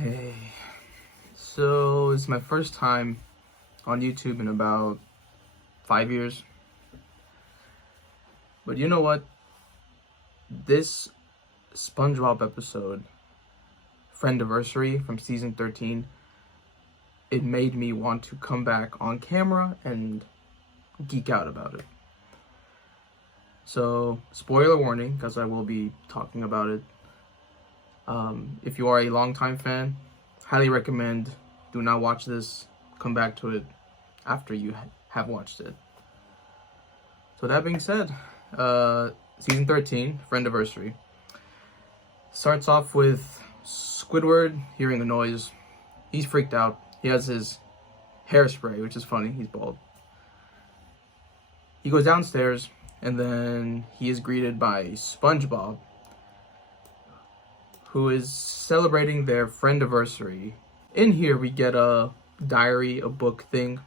Okay, so it's my first time on YouTube in about 5 years. But you know what? This SpongeBob episode, Friendiversary from season 13, it made me want to come back on camera and geek out about it. So, spoiler warning, because I will be talking about it. If you are a longtime fan, highly recommend do not watch this. Come back to it after you have watched it. So that being said, season 13, Friendiversary, starts off with Squidward hearing a noise. He's freaked out. He has his hairspray, which is funny. He's bald. He goes downstairs, and then he is greeted by SpongeBob, who is celebrating their Friendiversary. In here, we get a diary, a book thing,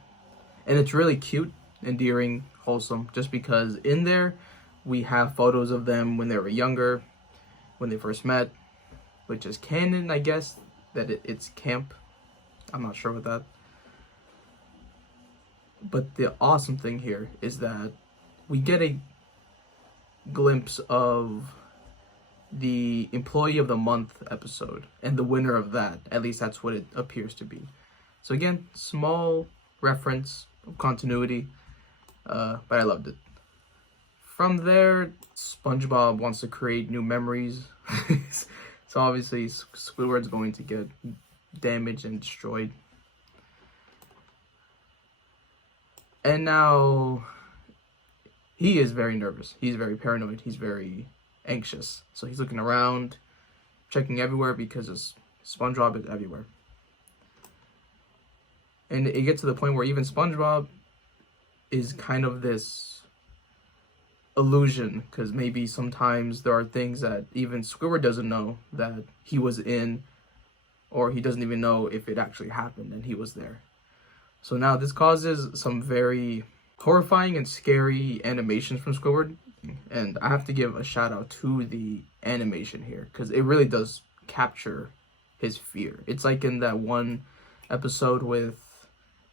and it's really cute, endearing, wholesome, just because in there we have photos of them when they were younger, when they first met, which is canon, I guess, that it's camp. I'm not sure with that. But the awesome thing here is that we get a glimpse of the Employee of the Month episode and the winner of that. At least that's what it appears to be. So again, small reference of continuity, but I loved it. From there, SpongeBob wants to create new memories. So obviously Squidward's going to get damaged and destroyed. And now he is very nervous. He's very paranoid. He's very anxious. So he's looking around, checking everywhere because SpongeBob is everywhere. And it gets to the point where even SpongeBob is kind of this illusion, because maybe sometimes there are things that even Squidward doesn't know that he was in, or he doesn't even know if it actually happened and he was there. So now this causes some very horrifying and scary animations from Squidward, and I have to give a shout out to the animation here because it really does capture his fear. It's like in that one episode with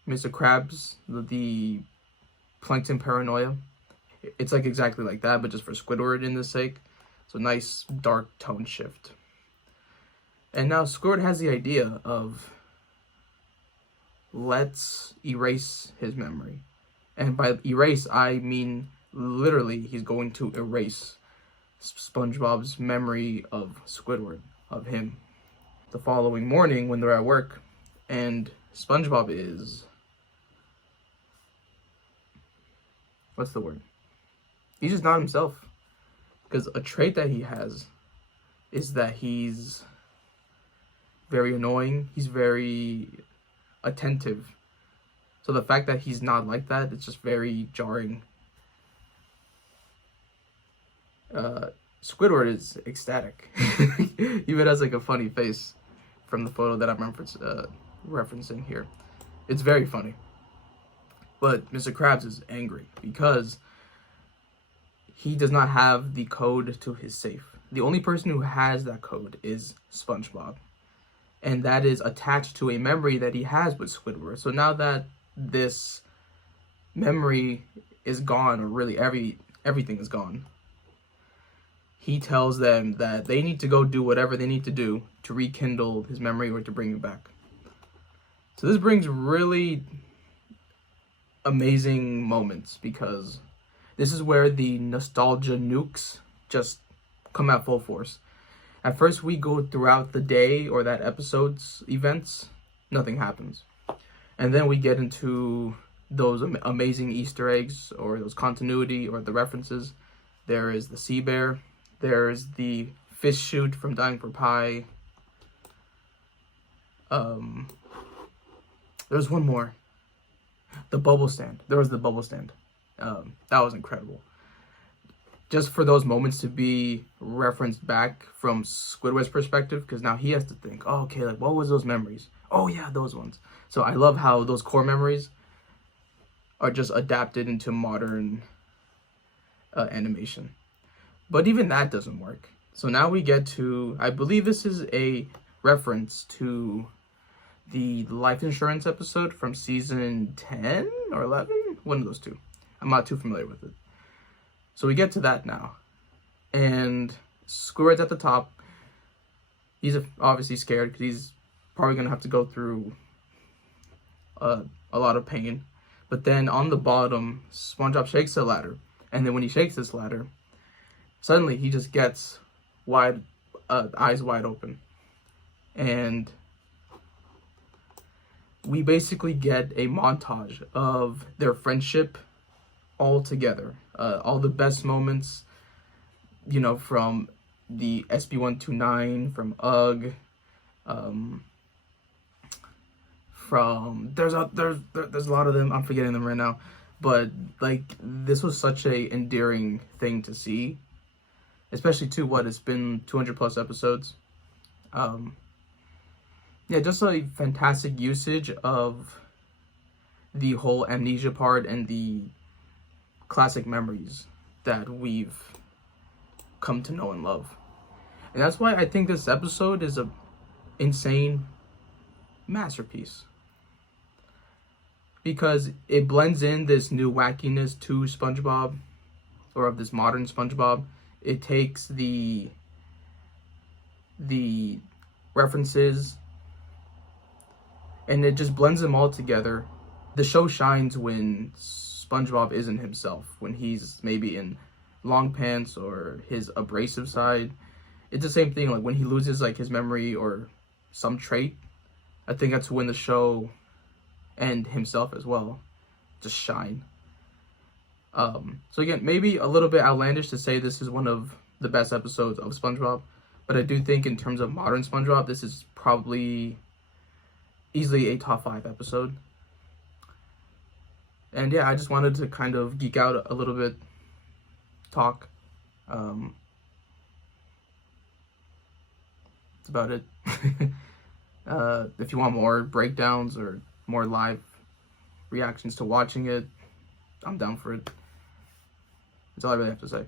Mr. Krabs, the plankton paranoia. It's like exactly like that, but just for Squidward in this sake. So nice dark tone shift. And now Squidward has the idea of, let's erase his memory. And by erase, I mean literally he's going to erase SpongeBob's memory of Squidward, of him. The following morning when they're at work and SpongeBob is, what's the word? He's just not himself. Because a trait that he has is that he's very annoying. He's very attentive. So the fact that he's not like that, it's just very jarring. Squidward is ecstatic. Even has like a funny face from the photo that I'm referencing here. It's very funny. But Mr. Krabs is angry because he does not have the code to his safe. The only person who has that code is SpongeBob. And that is attached to a memory that he has with Squidward. So now that this memory is gone, or really everything is gone, he tells them that they need to go do whatever they need to do to rekindle his memory or to bring it back. So this brings really amazing moments because this is where the nostalgia nukes just come at full force. At first, we go throughout the day or that episode's events, nothing happens. And then we get into those amazing Easter eggs or those continuity or the references. There is the sea bear. There's the fish shoot from Dying for Pi. There's one more. The bubble stand. There was the bubble stand. That was incredible. Just for those moments to be referenced back from Squidward's perspective, because now he has to think, oh, okay, like what was those memories? Oh yeah, those ones. So I love how those core memories are just adapted into modern animation. But even that doesn't work. So now we get to, I believe this is a reference to the life insurance episode from season 10 or 11, one of those two. I'm not too familiar with it. So we get to that now, and Squidward's at the top. He's obviously scared because he's probably gonna have to go through a lot of pain. But then on the bottom, SpongeBob shakes the ladder, and then when he shakes this ladder, suddenly he just gets eyes wide open, and we basically get a montage of their friendship all together. All the best moments, you know, from the SB129, from UGG, from there's a lot of them. I'm forgetting them right now, but like this was such a endearing thing to see, especially to it's been 200 plus episodes. Yeah, just a fantastic usage of the whole amnesia part and the classic memories that we've come to know and love. And that's why I think this episode is a insane masterpiece. Because it blends in this new wackiness to SpongeBob, or of this modern SpongeBob. It takes the references and it just blends them all together. The show shines when SpongeBob isn't himself, when he's maybe in long pants or his abrasive side. It's the same thing, like when he loses like his memory or some trait. I think that's when the show and himself as well just shine. So again, maybe a little bit outlandish to say this is one of the best episodes of SpongeBob, but I do think in terms of modern SpongeBob, this is probably easily a top 5 episode. And yeah, I just wanted to kind of geek out a little bit, talk. That's about it. If you want more breakdowns or more live reactions to watching it, I'm down for it. That's all I really have to say.